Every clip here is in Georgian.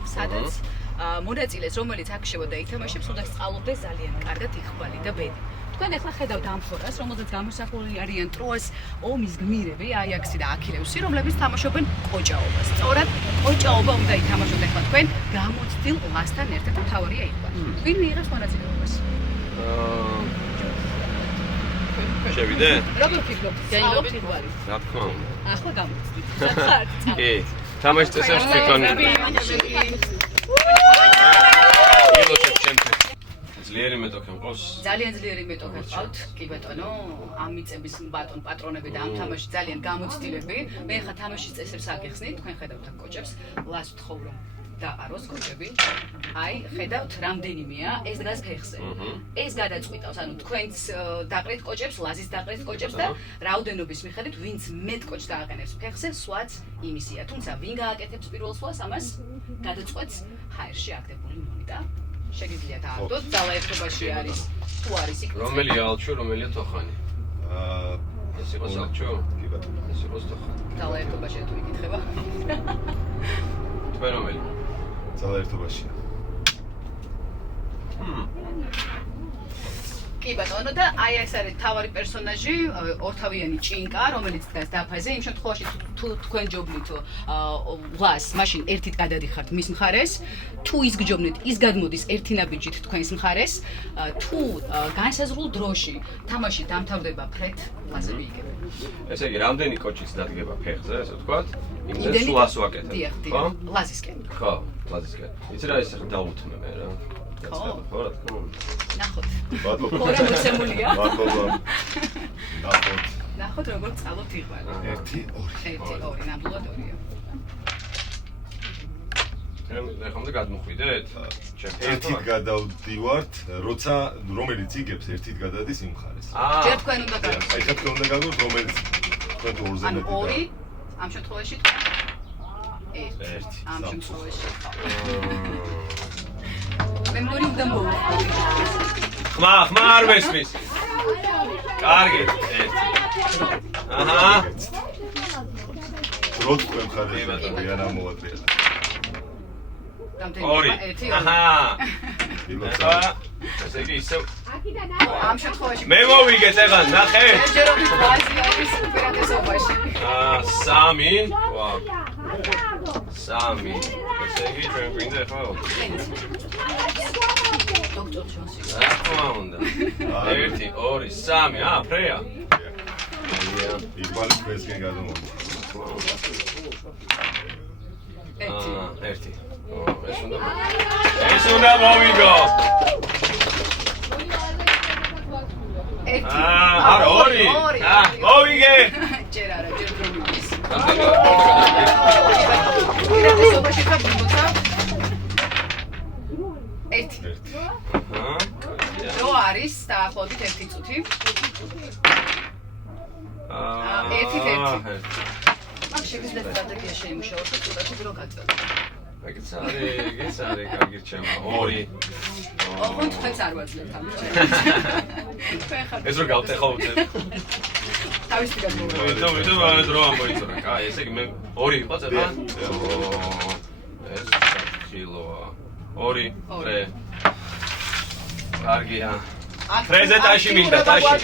გვაქვს, სადაც მონაწილეს, რომელიც აქ შევოდა ითამაშებს, უნდა სწავლობდეს ძალიან კარგად იხვალი და ბედი. თქვენ ახლა ხედავთ ამ ფორას, რომელზეც გამოსახული არიან ტროას ომის გმირები, აიაქსი და აქილევსი, რომლებიც თამაშობენ კოჭაობას. სწორად, კოჭაობა უნდა ითამაშოთ ახლა თქვენ გამოცდილ ლასთან ერთად და თავარია იყვნენ. ვინ მიიღებს მონაწილეობას? შევიდე? როგორ ფიქრობთ? სწავლობთ იყვალი? რა თქმა უნდა. ახლა გამოცდით. ხართ? კი. თამაშის წესებს თვითონ ძლიერი მეტოქე მყავს? ძალიან ძლიერი მეტოქე ყავთ, კი ბატონო, ამ მიწების ბატონ პატრონები და ამ თამაში ძალიან გამოცდილები. მე ხა თამაშის წესებს აგიხსნით, თქვენ ხედავთ აქ კოჭებს, ლას ვთხოვ რომ დაყაროს კოჭები. აი, ხედავთ რამდენიმეა, ეს დგას ფეხზე. ეს გადაწყვიტავს, ანუ თქვენც დაყრით კოჭებს, ლაზის დაყრით კოჭებს და რაოდენობის მიხედვით, ვინც მეტ კოჭს დააყენებს ფეხზე, სვაც იმისია. თუმცა ვინ გააკეთებს პირველ სვას, ამას გადაწყვეტს ჰაერში აგდებული მონიტა. შეგიძლიათ აავდოთ, ძალაერთობაში არის. თუ არის იქ. რომელია ალჩო, რომელია თოხანი? ეს იყოს ალჩო? კი ბატონო. ეს იყოს თოხანი. ძალაერთობაში თუ იკითხება. თქვენ რომელი? ძალაერთობაშია. კი ბატონო და აი ეს არის თავარი პერსონაჟი, ორთავიანი ჭინკა, რომელიც დგას დაფაზე. იმ შემთხვევაში თუ თქვენ ჯობნით ლას, მაშინ ერთით გადადიხართ მის მხარეს. თუ ის გჯობნით, ის გადმოდის ერთი ნაბიჯით თქვენს მხარეს. თუ განსაზღვრულ დროში თამაში დამთავრდება ფრედ, ლაზები იგებენ. ესე იგი, რამდენი კოჭიც დადგება ფეხზე, ესე ვთქვათ? იმდენ სულას ვაკეთებ. დიახ, ლაზისკენ. ხო, ლაზისკენ. იცი რა ის ახლა დაუთმე მე რა. ხო, რა თქმა უნდა. ნახოთ. მადლობა. ორა მოცემულია. მადლობა. ნახოთ. ნახოთ როგორ წალობთ იყვალი. 1 2 1 2 ნამდვილად 2-ია. ეხლა გადმოხვიდეთ? ერთით გადავდივართ, როცა რომელიც იგებს ერთით გადადის იმ მხარეს. ჯერ თქვენ უნდა გავიგოთ. აი ხა თქვენ უნდა გავიგოთ რომელიც თქვენ ორზე ანუ მეტი. 2 ამ შემთხვევაში 1 ამ შემთხვევაში. მემორი უნდა მოვხდეთ. ხმა არ მესმის. კარგი, 1. აჰა. რო თქვენ მხარესიან ამოვატრიალე. 2. აჰა. ეხლა ესე იგი ისევ ამ შემთხვევაში მე მოვიგეთ ეხლა ნახე. ჯერობით ლაზი არის უპირატესობაში. 3. ვა. 3. ესე იგი ჩვენ გვინდა ეხლა დოქტორ ჯონსი. რა თქმა უნდა. 1 2 3. ფრეა. იყვალი ფესკენ გადამოდი. 1. ეს უნდა მოვიგო. არა 2. მოვიგე. ჯერ არა, ჯერ პრობლემის. რამდენი? უპირატესობაში ხარ გიმოცა? 1. რო არის დაახლოებით 1 წუთი. 1. მაგ შეგიძლიათ სტრატეგია შეიმუშაოთ და ცოტათი დრო გაწევთ. ეგეც არის კარგი რჩევა. 2. ოღონდ თქვენც არ ვაძლევთ ამ რჩევას. თქვენ ხართ. ეს რო გავტეხავთ. თავისიდან მოვიდა. ვიდო არა დრო ამოიწურა. კაი, ესე იგი მე 2 იყო წერა. ეს ხილოა. 2. ფრე. კარგია. ფრეზე ტაში მინდა, ტაში.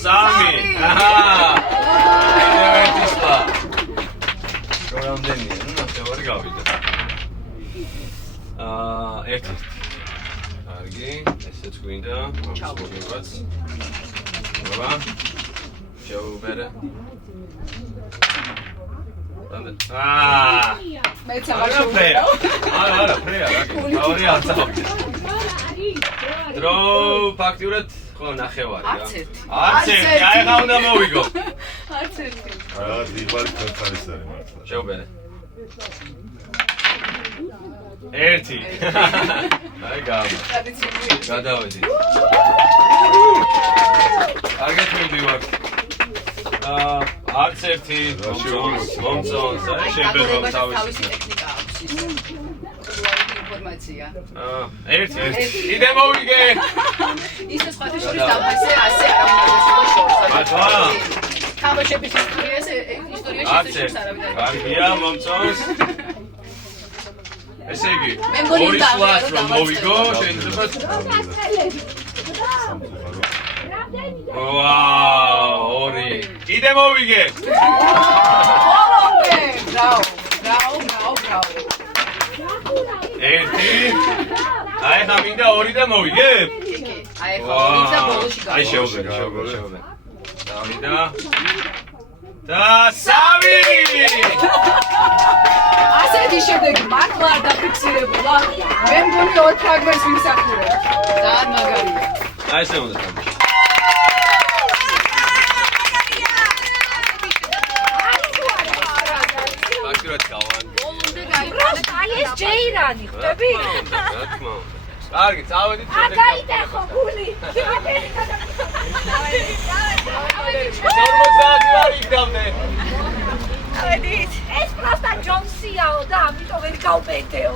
3. აჰა. ინვერტისლა. რამდენია? ნუ ნახევარი გავიდა. 1. კარგი, ესეც გვინდა. ჩავუბრუნებაც. აბა. ჩაუბერე. მეც აღარ ფრეა. არა, ფრეა, რა გიქ. ორი აწავდი. დრო ფაქტიურად ხო ნახევარი რა. არც ერთი. აი ხა უნდა მოვიგო. არც ერთი. რა იყვალი ფეხარის არის მართლა. შეუბერე. 1. აი გავა. ტრადიციული. გადავედი. კარგად მივდივართ. არც ერთი მომწონს, აი შეიძლება თავისი ტექნიკა აქვს ისე. ინფორმაცია. ერთი. კიდე მოვიგე. ისე სხვა შორის დამხასე ასე არ უნდა შორს. თამაშების ისტორიაში შორს არავინ არ. კარგია, მომწონს. ესე იგი, ორი სლაც რომ მოვიგო, შეიძლება ვაუ, ორი. კიდე მოვიგე. ბოლომდე. ბრავო. ერთი. აი ხა მინდა ორი და მოვიგებ? კი. აი ხა ორი და ბოლოში გავა. აი შეუბე. დავიდა. და სამი! ასეთი შედეგი მართლა არ დაფიქსირებულა. მე მგონი 4 ფრაგმენტს ვიმსახურებ. ძალიან მაგარია. აი ესე უნდა თამაში. აქტიურად გავან. ბოლომდე გაიგე. აი ეს ჯეირანი ხვდები? რა თქმა უნდა. კარგი, წავედით შედეგი. აგაიტეხო გული. 50 ლარი იქნამდე. ავედით. ეს პროსტა ჯონსიაო და ამიტომ ვერ გავბედეო.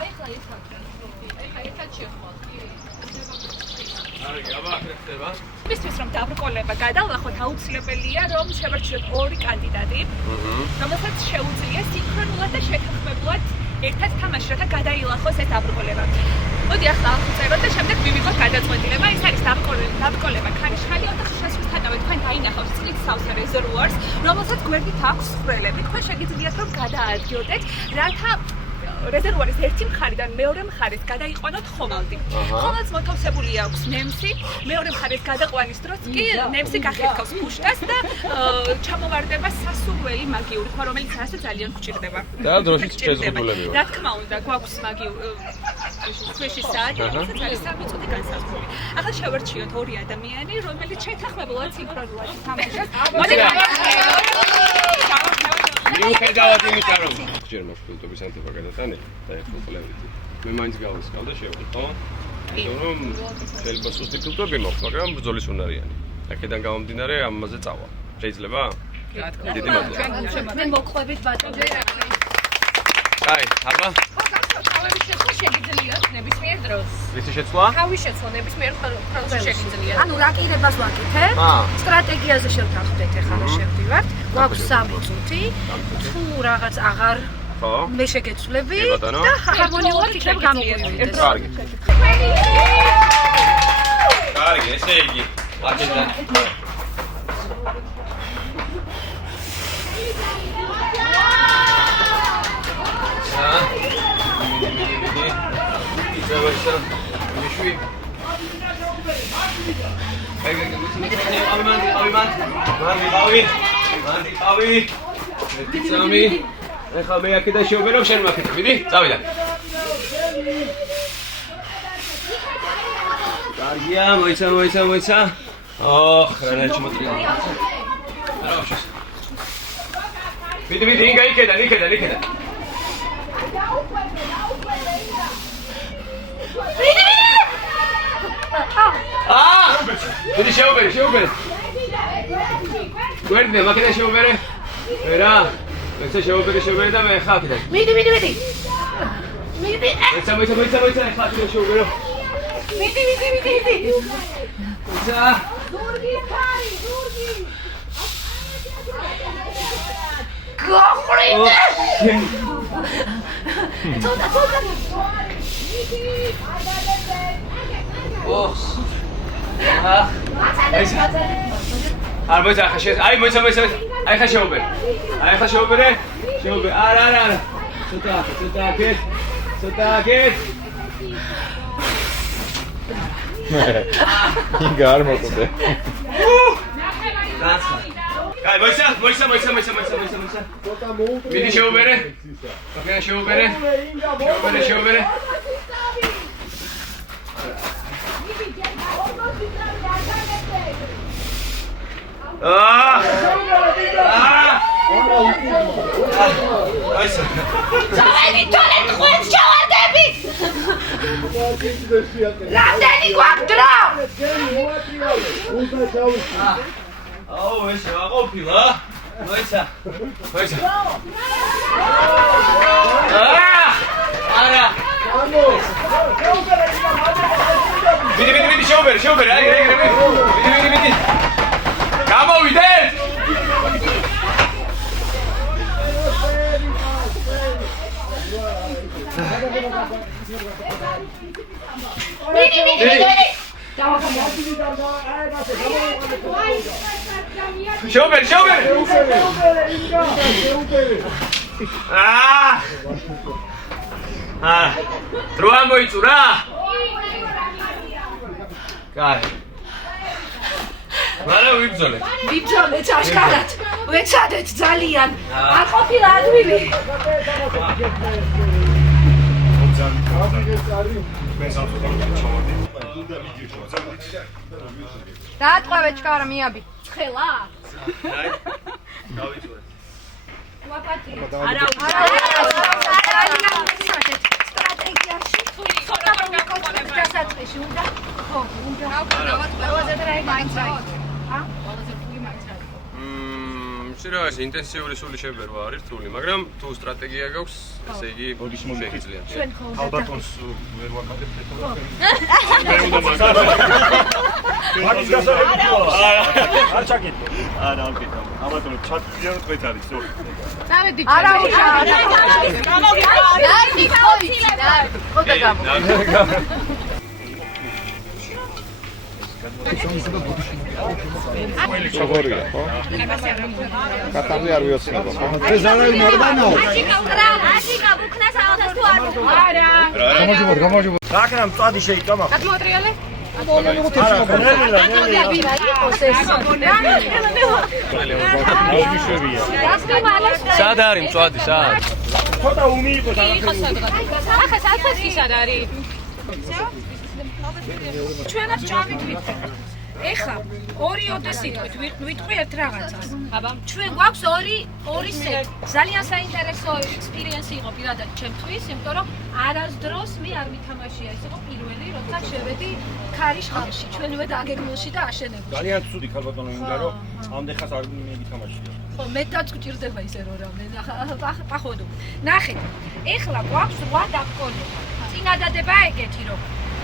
აი ხა ერთად შეხვალ. კარგი, აბა ხდება. მისთვის რომ დაბრკოლება გადავახოთ აუცილებელია რომ შევარჩიოთ ორი კანდიდატი, რომელსაც შეუძლია სინქრონულად და შეთანხმებულად ერთად თამაში, რათა გადაილახოს ეს დაბრკოლება. მოდი ახლა ავწეროთ და შემდეგ მივიღოთ გადაწყვეტილება. ეს არის დაბრკოლება ქარიშხალი და შესაძლოა თქვენ დაინახავთ წყლის სავსე რეზერვუარს, რომელსაც გვერდით აქვს ხვრელები. თქვენ შეგიძლიათ რომ გადაადგილდეთ, რათა რეზერვუარის ერთი მხარიდან მეორე მხარეს გადაიყვანოთ ხომალდი. ხომალდს მოთავსებული აქვს ნემსი, მეორე მხარეს გადაყვანის დროს კი ნემსი გახერხავს ფუშკას და ჩამოვარდება სასურველი მაგიური ქვა, რომელიც ასე ძალიან გვჭირდება. და დროშიც შეზღუდულები ვარ. რა თქმა უნდა, გვაქვს მაგიური ქვეში საათი, რომელსაც არის 3 წუთი განსაზღვრული. ახლა შევარჩიოთ ორი ადამიანი, რომელიც შეთანხმებულად სინქრონულად თამაშობს. მოდი მიუხედავად იმისა, რომ ჯერ მაქვს ფილტვების ანტება გადატანე და ერთ უყლევით. მე მაინც გავისკავ და შევიდე, ხო? იმიტომ რომ შეიძლება სუსტი ფილტვები მოხს, მაგრამ ბრძოლის უნარიანი. აქედან გამომდინარე ამაზე წავა. შეიძლება? რა თქმა დიდი მადლობა. მე მოყვებით ბატონზე. აი, აბა. თავის შეცვლა შეგიძლიათ ნებისმიერ დროს. ვიცი შეცვლა? თავის შეცვლა ნებისმიერ პროცესში შეგიძლიათ. ანუ რაკირებას ვაკეთებ? სტრატეგიაზე შევთანხმდეთ ახლა შევდივართ. გვაქვს 3 წუთი. თუ რაღაც აღარ მე შეგეცვლები და ჰარმონიულად იქნებ გამოგვივიდეთ. კარგი. კარგი, ესე იგი. აქედან. Давайте, мишуй. ეხლა მე აქედან შევბერო, შენ მაგით. ვიდი? წავიდა. კარგია, მოიცა. ოხ, რა ჩმოტრია. არაუშეს. ვიდი, იქედან. ვიდი შევბერე. გვერდნე, მაგიდან შევბერე. ვერა. ეცა შევბერე და მე ხა აქედან. მიდი. ეცა ხა აქედან შევბერო. მიდი. ეცა. ზურგი. გოხრიდე. ცოტა. ოხ. არ მოიცა ხა შენ. აი მოიცა. აი ხა შევბერე. არა. ცოტა აქეთ. ინგა არ მოკვდე. დაცა. აი მოიცა. მიდი შევბერე. მაგან შევბერე. წავედი თვალეთ ხვენს ჩავარდებით. რამდენი გვაქვს დრო? აუ ეს რა ყოფილა? მოიცა. არა. მიდი შეუბერე აი მიდი გამოვიდეთ შეუბერე დრო ამოიწურა კაი მარა ვიბრძოლეთ აშკარად ვეცადეთ ძალიან არ ყოფილა ადვილი დაატყვევე ჩქარა მიაბი ხელა გავიწურეთ არა სტრატეგიაში ცოტა პროგრამის დასაწყისში უნდა ხო უნდა ყველაზე დრაი მაინცაით ყველაზე ფული მაინცაით შეიძლება ინტენსიური სული შებერვა არის რთული, მაგრამ თუ სტრატეგია გაქვს, ესე იგი შეიძლება. ალბათონს ვერ ვაკეთებ ეს. მაგის გასაღებია. არ ჩაკეთო. არა, არ გეკითხა. ალბათონ ჩატყიო თქვენ არის, ზო. წავედი. არა, გამოგიყვა. დაიდი ხოიცი და ხოდა გამო. როგორია, ხო? კატარზე არ ვიოცნება, ხო? ეს არა ნორმალია. აშიკა ბუქნას აუხეს თუ არ არა. გამარჯობა. რაკრამ წადი შეიკამა. გადმოატრიალე? სად არის მწვადი, სად? ხოდა უმი იყო და ახლა საათი სად არის? ჩვენაც ჩავიტვით. ეხლა ორი ოდესიტყვით ვიტყვი ერთ რაღაცას. აბა, ჩვენ გვაქვს ორი სეტი. ძალიან საინტერესო ექსპერიენსი იყო პირადად ჩემთვის, იმიტომ რომ არასდროს მე არ ვითამაშია, ეს იყო პირველი, როცა შევედი ქარიშხალში, ჩვენივე დაგეგმილში და აშენებულში. ძალიან ცუდი ქალბატონო იმდა რომ ამდენ ხას არ მითამაშია. ხო, მეტად გჭირდება ისე რომ რამდენი პახოვდო. ნახეთ, ეხლა გვაქვს 8 დაბკოლება. წინადადება ეგეთი რომ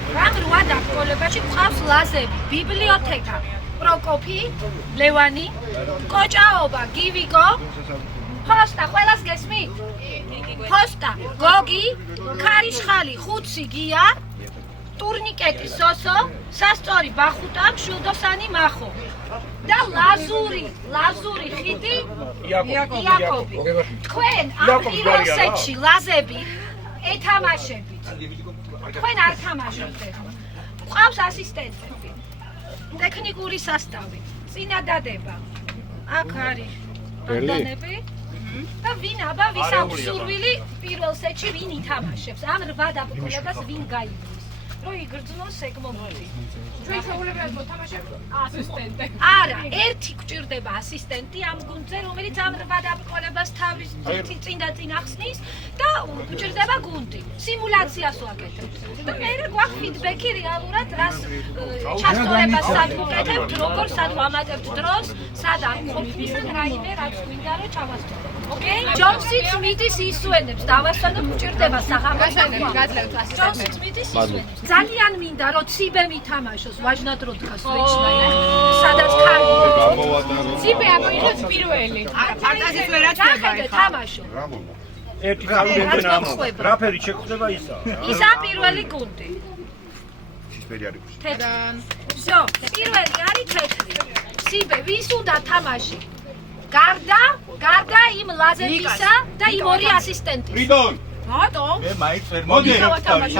ამ 8 დაბკოლებაში გვყავს ლაზები, ბიბლიოთეკა, პროკოფი, ლევანი, კოჭაობა, გივიკო, ფოსტა, ყველას გესმით? ფოსტა, გოგი, ქარიშხალი, ხუცი, გია, ტურნიკეტი, სოსო, სასწორი, ბახუტა, მშვილდოსანი, მახო. და ლაზური ხიდი, იაკობი. თქვენ ამ პირველ სეტში ლაზები ეთამაშებით. თქვენ არ თამაშობთ ეხლა. გვყავს ასისტენტები. ტექნიკური სასტავი, წინადადება. აქ არის ბანდანები. და ვინ აბა ვის აქვს სურვილი პირველ სეტში ვინ ითამაშებს? ამ 8 დაბკოლებას ვინ გაიგებს? რომ იგრძნოს ეგმომენტი. ჩვენ შეულებრივად მოთამაშებთ ასისტენტი. არა, ერთი გვჭირდება ასისტენტი ამ გუნდზე, რომელიც ამ 8 დაბკოლებას თავის წინ ახსნის და გვჭირდება გუნდი. სიმულაციას ვაკეთებთ. და მე გვაქვს ფიდბექი რეალურად, რას ჩასწორებას სად ვუკეთებთ, როგორ სად ვამატებთ დროს, სად არ ყოფნის და რაიმე რაც გვინდა რომ ჩავასწოროთ. ოკეი? ჯონსიც მიდის ისვენებს, დავასვენებ გვჭირდება საღამოზე. გაძლევთ ასისტენტი. ჯონსიც მიდის ისვენებს. ძალიან მინდა რომ ციბე მითამაშოს, ვაჟნად რო დგას რეჩნაია. სადაც ხარ. ციბე ამოიღებს პირველი. ფანტაზიის ვერაჩდება ეხლა. თამაშო. ერთი თავიდან ამ რაფერი შეხვდება ისა. ისა პირველი გუნდი. ფერი არის. თეთრი. всё, პირველი არის თეთრი. ციბე, ვის უნდა თამაში? გარდა იმ ლაზებისა და იმ ორი ასისტენტის. რიდონ რატო? მე მაინც ვერ მომიგებთ თამაში.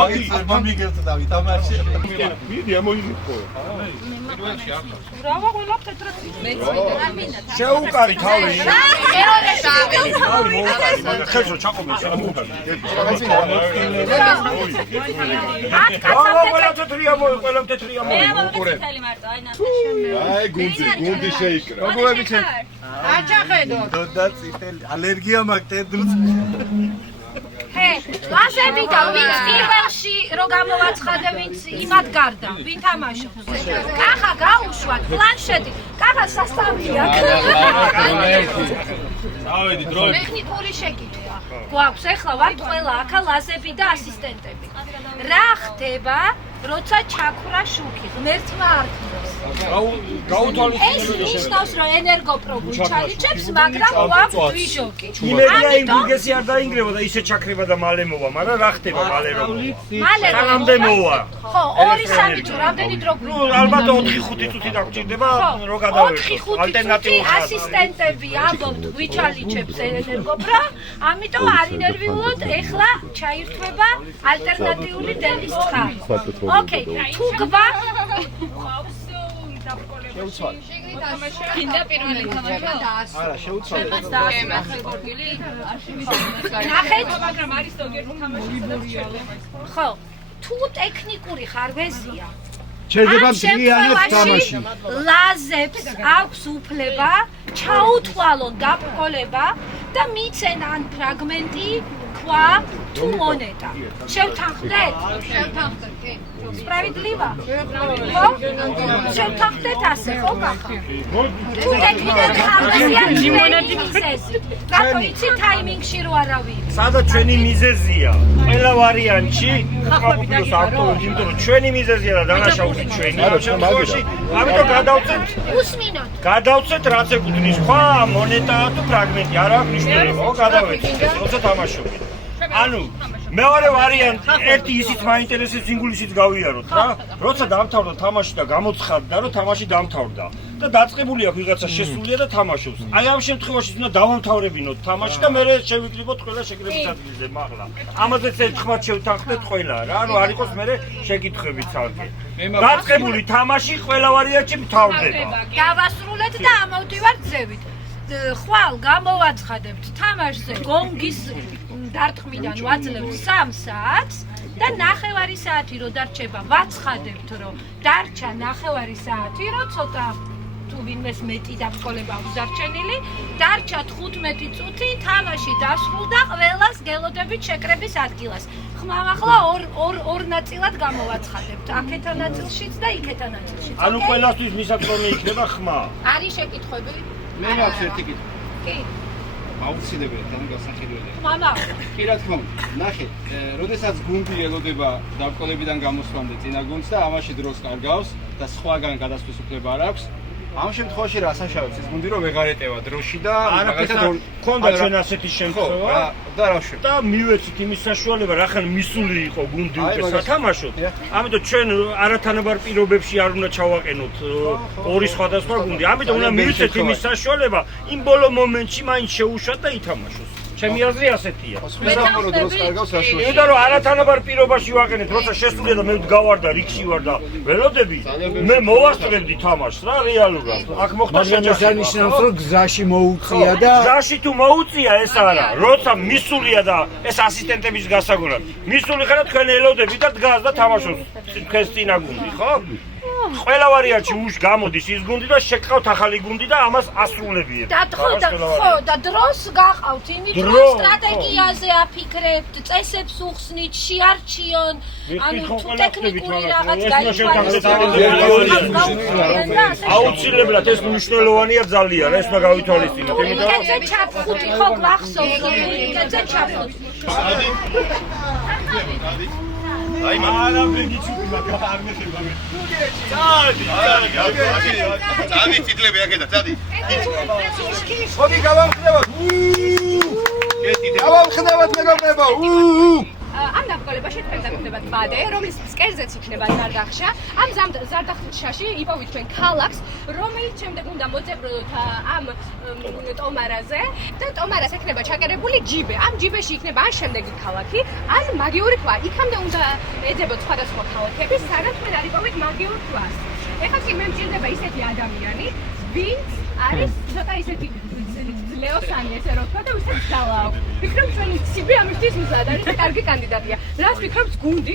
მაინც ვერ მომიგებთ და ვითამაში. მიდი ამოიღო. რავა ყველა თეთრად. შეუკარი თავი. მეორე შავი. ხელშო ჩაყობეს ამოუღალე. აქ კაცამ ყველა თეთრია ყველა თეთრია მოუყურე. აი გუნდი შეიკრა. როგორი ჩე? აჩახედო. დოდა წითელი ალერგია მაქვს თეთრს. ლაზები და ვინც პირველში რო გამოვაცხადე, ვინც იმად გარდა, ვინ თამაშობს. კახა გაუშვათ, პლანშეტი, კახა სასწავლია. ავედი დროებით. ტექნიკური შეკითხვა. გვაქვს ახლა ვართ ყველა აქა ლაზები და ასისტენტები. რა ხდება, როცა ჩაქვრა შუქი, ღმერთმა არ ხდოს. ეს ნიშნავს, რომ ენერგოპრობულ ჩალიჩებს, მაგრამ გვაქვს დვიჟოკი. იმედია იმ გულგესი არ დაინგრევა და ისე ჩაქრება და მალე მოვა, მაგრამ რა ხდება მალე რომ? მალე სანამდე მოვა. ხო, 2-3 წუთი, რამდენი დრო ნუ ალბათ 4-5 წუთი დაგჭირდება რომ გადავერთოთ. 4-5 ასისტენტები ამბობთ გვიჩალიჩებს ენერგოპრა, ამიტომ არ ინერვიულოთ, ეხლა ჩაირთვება ალტერნატიული დენის ცხარი. ოკეი, თუ გვაქვს კიდე პირველი თამაშია და არა, შეუცვალეთ. ნახეთ, მაგრამ არის ზოგიერთი თამაში ხო, თუ ტექნიკური ხარვეზია, შეიძლება მთლიანად თამაში. ლაზებს აქვს უფლება ჩაუთვალონ დაბრკოლება და მიცენ ან ფრაგმენტი ქვა თუ მონეტა. შევთანხმდეთ? შევთანხმდეთ, კი. Справедливо? ხო? შევთანხმდეთ ასე, ხო კახა? თუ ტექნიკური ხარვეზია ჩვენი მიზეზი. რატო იცი ტაიმინგში რო არავინ? სადაც ჩვენი მიზეზია. ყველა ვარიანტში ხახობიდას აქტუალურია, იმიტომ რომ ჩვენი მიზეზია და დანაშაული ჩვენი. შემთხვევაში, ამიტომ გადავწეთ. უსმინოთ. გადავწეთ რაც ეკუთვნის ხვა, მონეტა თუ ფრაგმენტი, არ აქვს მნიშვნელობა, ხო, გადავეცეთ, როცა თამაშობთ. ანუ მეორე ვარიანტი, ერთი ისიც მაინტერესებს ინგლისით გავიაროთ რა. როცა დამთავრდა თამაში და გამოცხადდა, რომ თამაში დამთავრდა და დაწყებული აქვს ვიღაცა შესულია და თამაშობს. აი ამ შემთხვევაში უნდა დავამთავრებინოთ თამაში და მერე შევიკრიბოთ ყველა შეკრების ადგილზე, მაღლა. ამაზეც ერთხმად შევთანხმდეთ ყველა რა, რომ არ იყოს მერე შეკითხვები ცალკე. დაწყებული თამაში ყველა ვარიანტში მთავრდება. დავასრულეთ და ამოვდივართ ზევით. ხვალ გამოვაცხადებთ თამაშზე გონგის დარტყმიდან ვაძლევთ 3 საათს და ნახევარი საათი რო დარჩება ვაცხადებთ რომ დარჩა ნახევარი საათი რო ცოტა თუ ვინმეს მეტი დაბრკოლება აქვს დარჩენილი დარჩა 15 წუთი თამაში დასრულდა ყველას გელოდებით შეკრების ადგილას ხმამაღლა ორ ნაწილად გამოვაცხადებთ აქეთა ნაწილშიც და იქეთა ნაწილშიც ანუ ყველასთვის მისაწვდომი იქნება ხმა არის შეკითხვები მე მაქვს ერთი კითხვა. კი აუცილებელად ამ გასახედველია. მამა კი რა თქმა უნდა. ნახეთ, როდესაც გუნდი ელოდება დაბრკოლებიდან გამოსვლამდე წინა გუნდს და ამაში დროს კარგავს და სხვაგან გადასვლის უფლება არ აქვს. ამ შემთხვევაში რა საშუალებს ეს გუნდი რომ ვეღარ ეტევა დროში და რაღაცა ქონდა ჩვენ ასეთი შემთხვევა და რა შვი. და მივეცით იმის საშუალება, რახან მისული იყო გუნდი უკვე სათამაშოდ. ამიტომ ჩვენ არათანაბარ პირობებში არ უნდა ჩავაყენოთ ორი სხვადასხვა გუნდი. ამიტომ უნდა მივეცეთ იმის საშუალება, იმ ბოლო მომენტში მაინც შეუშვათ და ითამაშოს. ჩემი აზრი ასეთია. მესამე დროს კარგავს საშუალება. იმიტომ რომ არათანაბარ პირობაში ვაყენეთ, როცა შესულია და მე გავარდა რიგში ვარ და ველოდები, მე მოვასწრებდი თამაშს რა რეალურად. აქ მოხდა შეჯახება. ნიშნავს რომ გზაში მოუწია და გზაში თუ მოუწია ეს არა, როცა მისულია და ეს ასისტენტების გასაგონად. მისული ხარ და თქვენ ელოდები და დგას და თამაშობს თქვენს წინა გუნდი, ხო? ყველა ვარიანტში უშ გამოდის ის გუნდი და შეკავთ ახალი გუნდი და ამას ასრულებიეთ. ხო და დროს გაყავთ იმით რომ სტრატეგიაზე აფიქრებთ, წესებს უხსნით, შეარჩიონ, ანუ თუ ტექნიკური რაღაც გაიყვანოს. აუცილებლად ეს მნიშვნელოვანია ძალიან, ეს უნდა გავითვალისწინოთ. იმედზე ჩაფხუტი ხო გვახსოვს, იმედზე ჩაფხუტი. აი მარაბეგი ჩუკი მაგარ მეხება მე. წადი წითლები აქედა, წადი. ხოდი გავამხნევათ. გავამხნევათ მეგობრებო. ამ დაბრკოლებაში თქვენ დაგხვდებათ ბადე, რომლის სკერზეც იქნება ზარდახშა. ამ ზარდახშაში იპოვით ჩვენ ქალაქს, რომელიც შემდეგ უნდა მოძებნოთ ამ ტომარაზე და ტომარას ექნება ჩაკერებული ჯიბე. ამ ჯიბეში იქნება ან შემდეგი ქალაქი, ან მაგიური ქვა. იქამდე უნდა ეძებოთ სხვადასხვა ქალაქები, სადაც თქვენ არ იპოვით მაგიურ ქვას. ეხლა კი მე მჭირდება ისეთი ადამიანი, ვინც არის ცოტა ისეთი ლეოსანი ესე რო თქვა და ვისაც ძალა აქვს. ვფიქრობ ჩვენი ციბი ამისთვის მზად არის და კარგი კანდიდატია. რას ვფიქრობთ გუნდი?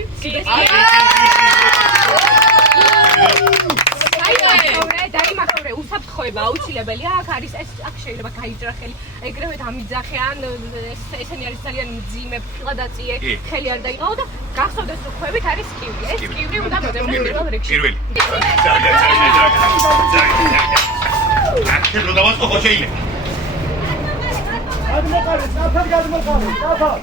დაიმახორე, უსაფრთხო უთხოვება აუცილებელია. აქ არის ეს აქ შეიძლება გაიჭრა ხელი, ეგრევე დამიძახე ან ესენი არის ძალიან მძიმე, ფილადაწიე, ხელი არ დაიყავო და გახსოვდეს რომ ხვევით არის კივრი. ეს კივრი უნდა მოძებნოს პირველ რიგში. პირველი. აქ რო დავასწო ხო შეიძლება. გადმოყარე, საფარ გადმოყარე, საფარ.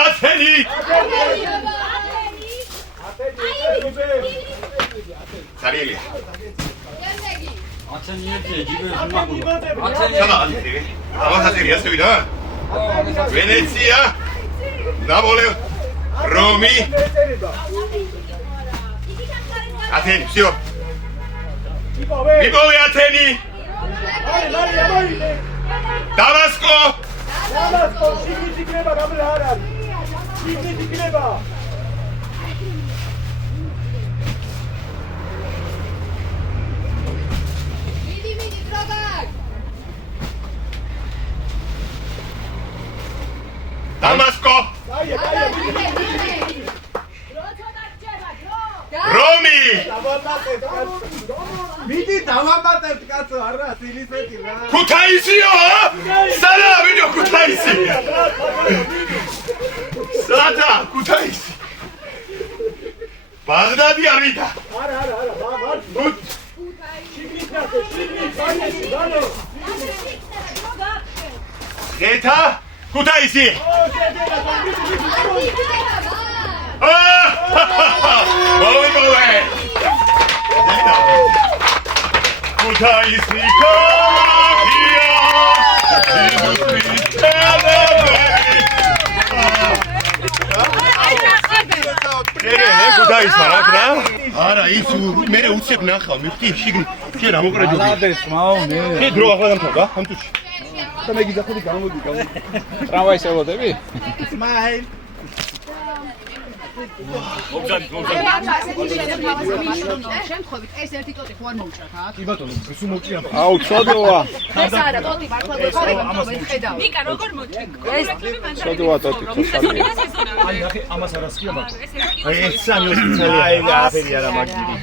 ათენი. Sarili. Venezia, Napoli, Romi, Ateni, все. Vipovi Ateni. Damasco. შიგნით გამლა არ არის. შიგნით იქნება. Damasco. Romi. მიდი დავამატებთ კაცო, არა, სილისეთი რა. Kutaisiyo. Sana video Kutaisi. Sada Kutaisi. Baghdadi arida. არა, მაგ. შიგნით ნახე, შიგნით, განო. Eta Kutaisi. Kutaisi Kutaisi რა? არა, ის მე უცებ ნახავ, მიხდი შიგნით. შენ რა მოკრეჯობი? ლადეს მაუნე. შე დრო ახლა დამთავრდა, ამ თუში. და მე გიძახოდი გამოდი. ტრამვაის ელოდები? Smile. შემთხვევით ეს ერთი ტოტი ხო არ მოუჭრათ აქ? კი ბატონო, ეს უმოჭრია. აუ, ცოდოა. ეს არა ტოტი მართლა ხედავ. ნიკა როგორ მოჭრე? ცოდოა ტოტი. აი, ნახე, ამას არ ასკია ბატონო. ეს სამი აი, აფერი არა მაგირი.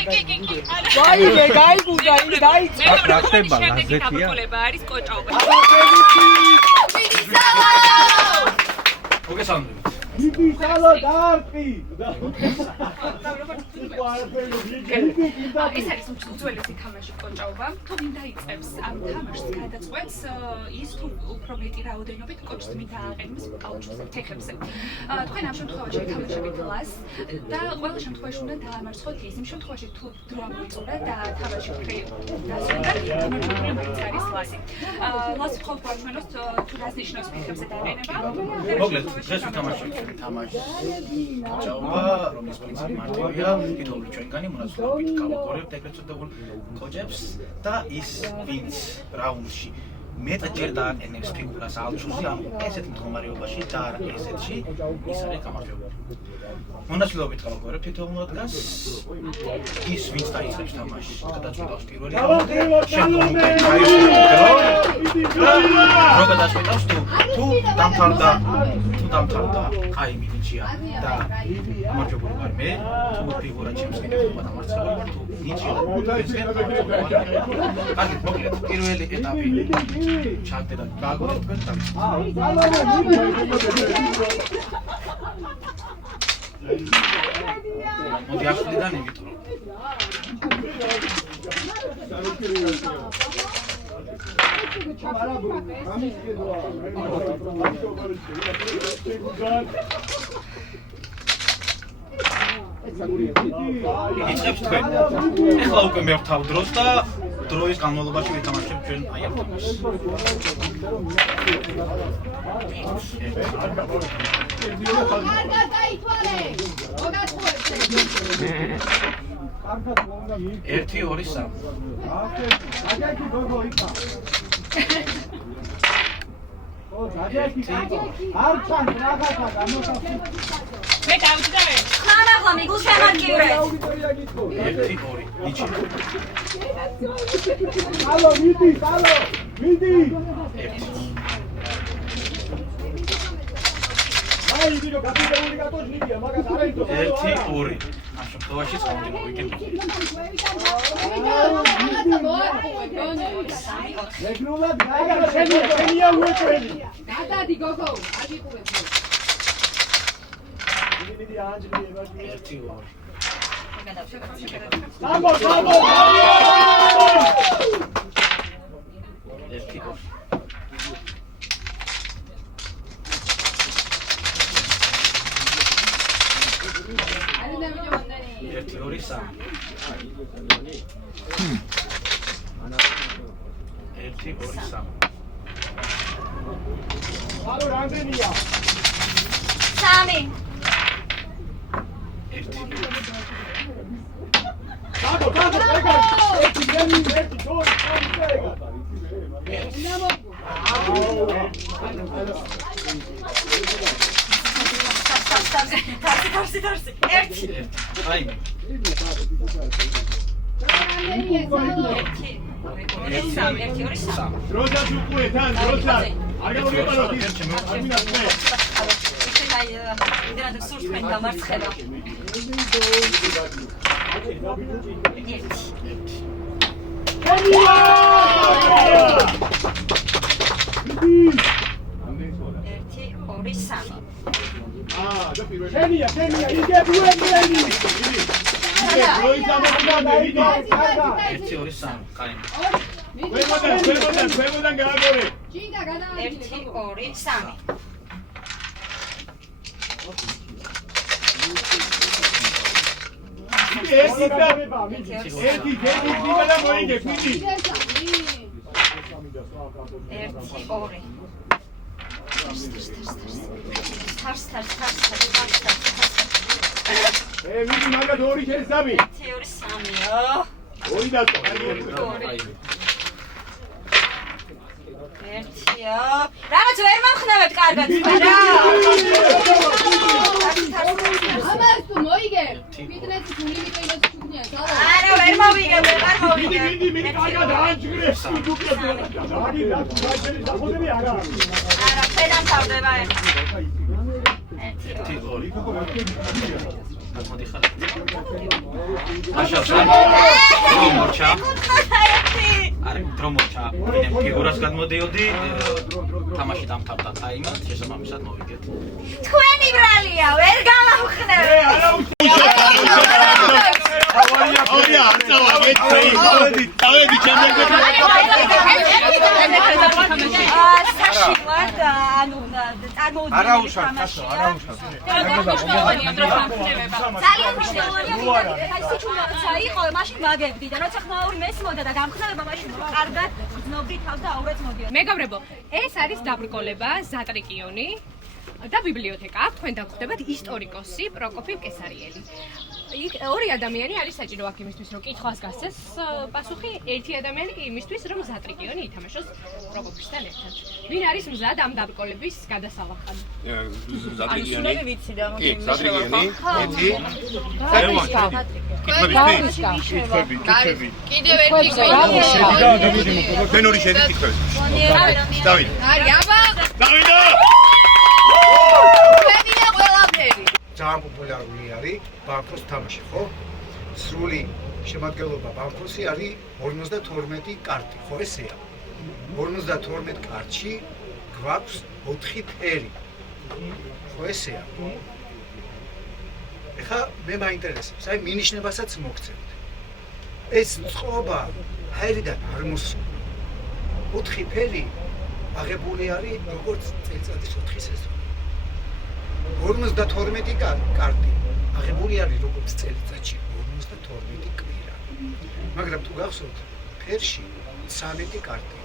კი. ვაიმე, გაიგუდა, დაიწყო. რა ხდება? გაზეთია. არის კოჭაობა. მოგესალმებით. დიდი სალო დარტი. ეს არის უძველესი თამაში კოჭაობა. თუ ვინ დაიწყებს ამ თამაშს გადაწყვეტს ის თუ უფრო მეტი რაოდენობით კოჭს მინდა აყენებს პაუჩს თეხებზე. თქვენ ამ შემთხვევაში თამაშებით ლას და ყველა შემთხვევაში უნდა დაამარცხოთ ის. იმ შემთხვევაში თუ დრო ამოიწურა და თამაში ფრე დასვენდა, გამარჯვებული არის ლასი. ლასი ხო პარტნიორს თუ რას ნიშნავს ფეხებზე დაყენება? მოკლედ, დღეს ვითამაშებთ თამაშს. კოჭაობა, რომლის პრინციპი მარტივია, თითოეული ჩვენგანი მონაცვლეობით გავაგორებთ ეგრეთ წოდებულ კოჭებს და ის ვინც რაუნდში მეტჯერ დააყენებს ფიგურას ალჩუზე, ანუ ესეთ მდგომარეობაში და არა ესეთში, ის არის გამარჯვებული. მონაცვლეობით გავაგორებთ თითოეულ ადგას. ის ვინც დაიწყებს თამაშს, გადაწყვეტავს პირველი რაუნდი, შემდგომ რო გადაწყვეტავს თუ დამთავრდა აი მინიჩია და გამარჯვებული ვარ მე, თუ ფიგურა ჩემს კიდევ დამარცხებული ვარ, თუ ნიჩია კარგი, მოკლედ, პირველი ეტაპი ჩატე და გააგორებთ თქვენ და მოდი ახლიდან ივიტრო. იწყებს თქვენ. ეხლა უკვე მე ვთავ დროს და დროის განმავლობაში ვითამაშებთ ჩვენ აი ამ თამაშს. ერთი, ორი, სამი. მე დავიწყე. ხანახლა მიგულშემატკივრეთ. 1 2 ნიჩი. ალო, მიდი. 1 ვიდეო კაპიტალური გატოჟნილია, მაგას არ აიწო. 1 2 ამ შემთხვევაში სამი მოვიგებთ. რეგულარულად გაიგე შენია უეჭველი. გადადი გოგო, აგიყურებ. მიდი ანჯლი ებადი. 1 2 სამბო. 1 2 1 2 3 1 2 3 ალო რამდენია? 3 გამო, ერთი გემი, ერთი თორი, თარსი. 1 აი 1 2 3 დროშას უკვე თან, დროშას. არ გამოგეყაროთ ის. იმდენად სურს თქვენ დამარცხება. შენია, იგები უეჭველი. ქვემოდან გააგორე. 1 2 3 ერთი გემი და მოიგე, ხვიდი. 1 2 თარს. ვიდი მაგათ 2 შენ 3. 1 2 3-ო. 2 დაწვა. 1-ო. რაღაც ვერ მომხნევებთ კარგად, მაგრამ ამას თუ მოიგე, ფიტნესის ულიმიტეილოს ჩუქნია, ძალა. არა, ვერ მოვიგე. მიდი კარგად აანჯგრე. დაგი და გაიჩერი საფოდები არა. არა, ფენა თავდება ეხლა. 1 2 მოდი ხარ. აშავ მორჩა. არა, დრომორჩა. მე ფიგურას გადმოდიოდი, თამაში დამთავრდა ტაიმა, შესაბამისად მოვიგეთ. თქვენი ბრალია, ვერ გამავხნევ. ორია არწავა გეთქვი. დავედი ჩემზე. საშინლად, ანუ წარმოუდგენელი არა უშავ, კაცო, არა უშავ. ძალიან მნიშვნელოვანია, აი სიჩუმეა იყო, მაშინ მაგებდი და როცა ხმაური მესმოდა და დამხნევება მაშინ კარგად გრძნობდი თავს და აურეც მოდიოდა. მეგობრებო, ეს არის დაბრკოლება ზატრიკიონი და ბიბლიოთეკა. თქვენ დაგხვდებათ ისტორიკოსი პროკოფი კესარიელი. იქ ორი ადამიანი არის საჭირო აქ იმისთვის, რომ კითხვას გასცეს პასუხი, ერთი ადამიანი კი იმისთვის, რომ ზატრიკიონი ითამაშოს პროკოფისთან ერთად. ვინ არის მზად ამ დაბრკოლების გადასალახად? ზატრიკიონი. ვიცი და კი, ზატრიკიონი. კითხვები. კიდევ ერთი თქვენ ორი შედი კითხვები. დავით. არი აბა, დავიდა! თქვენია ყველაფერი. ძალიან პოპულარული არის ბანკოს თამაში, ხო? სრული შემადგენლობა ბანკოსი არის 52 კარტი, ხო ესეა? 52 კარტში გვაქვს 4 ფერი. ხო ესეა? ეხლა მე მაინტერესებს, აი მინიშნებასაც მოგცემთ. ეს წყობა ჰაერიდან არ მოსულა. 4 ფერი აღებული არის როგორც წელიწადის 4 სეზონი. 52 კარტი აღებული არის როგორც წელიწადში 52 კვირა. მაგრამ თუ გახსოვთ, ფერში 13 კარტი.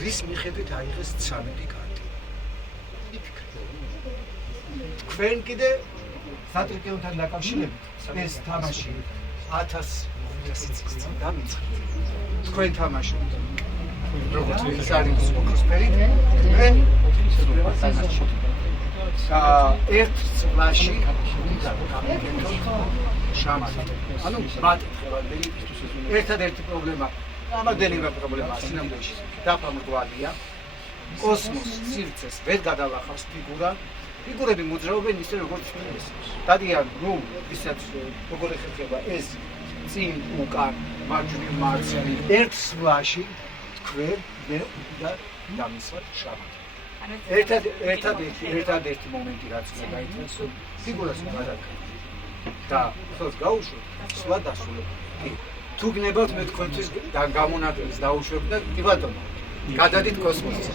რის მიხედვით აიღეს 13 კარტი? თქვენ კიდე ზატრიკიონთან დაკავშირებით ეს თამაში 1500 წელს წინ დამიწყეთ. თქვენ თამაშობთ. როგორც ველისარიოს ოქროსფერი თქვენ ერთ წლაში შამანი ანუ მათი ხელადები ერთადერთი პრობლემა ამადენიმე პრობლემაა სინამდვილეში დაფამრგვალია კოსმოსს სივრცეს ვერ გადალახავს ფიგურები მოძრაობენ ისე როგორც ფიგურები დადიან რომ ისაც როგორ ეხება ეს წინ უკან მარჯვნივ მარცხნივ ერთ სვლაში თქვენ და დამისვათ შამანი ერთადერთი მომენტი რაც უნდა გაიწეს ფიგურას გადაგაკეთოთ და ხოს გაუშვოთ სვლა დასრულებთ თუ გნებავთ მე თქვენთვის გამონაკლისს დაუშვებ და კი ბატონო გადადით კოსმოსში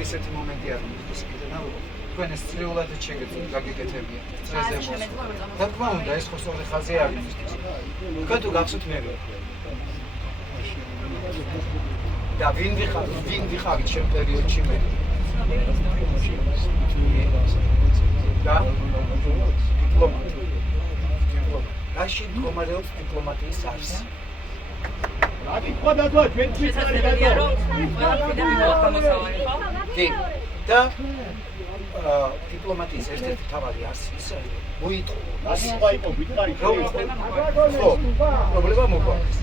ეს ერთი მომენტი არის ის კიდევ თქვენ ეს წრეულად შეგეძლოთ გაგიკეთებია წრეზე და თქმა უნდა ეს ხო სწორი ხაზი არის თქვენ თუ გახსოვთ მე და ვინ ვიხარით შენ პერიოდში მე და დიპლომატი რაში მდგომარეობს დიპლომატიის არსი რაკი თქვა დადვა ჩვენ შესაძლებელია რომ და დიპლომატიის ერთ-ერთი თავი არსი ის მოიტყო პრობლემა მოგვაქვს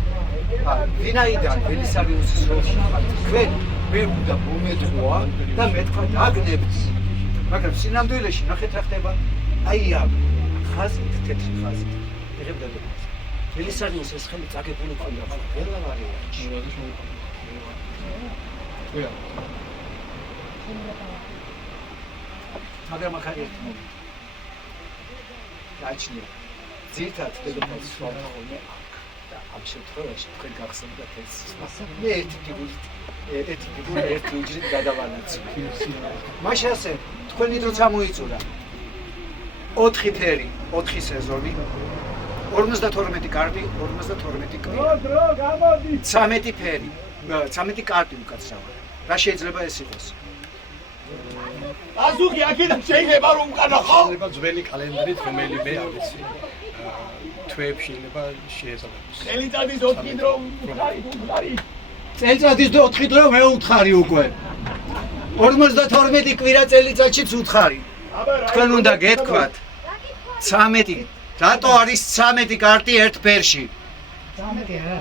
ვინაიდან ველისარიოსის როლში ხართ თქვენ მე უნდა მომეთხოვა და მე თქვა დაგნებთ მაგრამ სინამდვილეში ნახეთ რა ხდება აი ამ ხაზით თეთრი ხაზით იღებდა ველისარიოს ეს ხელი წაგებული ყავდა ყველა ვარიანტში მაგრამ აქ არის ერთი მომენტი გაჩნია ძირითადად დედოფალს ვარ ხოლმე და ამ შემთხვევაში თქვენ გახსენებთ ეს მე ერთი ფიგური ერთი უჯრით გადავანაცვლე მაშინ ასე თქვენი დრო წამოიწურა 4 ფერი 4 სეზონი 52 კარტი 52 კვირა 13 ფერი 13 კარტი უკაცრავად რა შეიძლება ეს იყოს აზუხი აქედან შეიძლება რომ უკანა ხო შეიძლება ძველი კალენდარით რომელიმე არ ვიცი თვეებში შეიძლება შეესაბამოს წელიწადის 4 დრო უთხარი წელიწადის 4 დრო მე უთხარი უკვე 52 კვირა წელიწადშიც უთხარი თქვენ უნდა გეთქვათ 13 რატო არის 13 კარტი ერთ ფერში 13 არა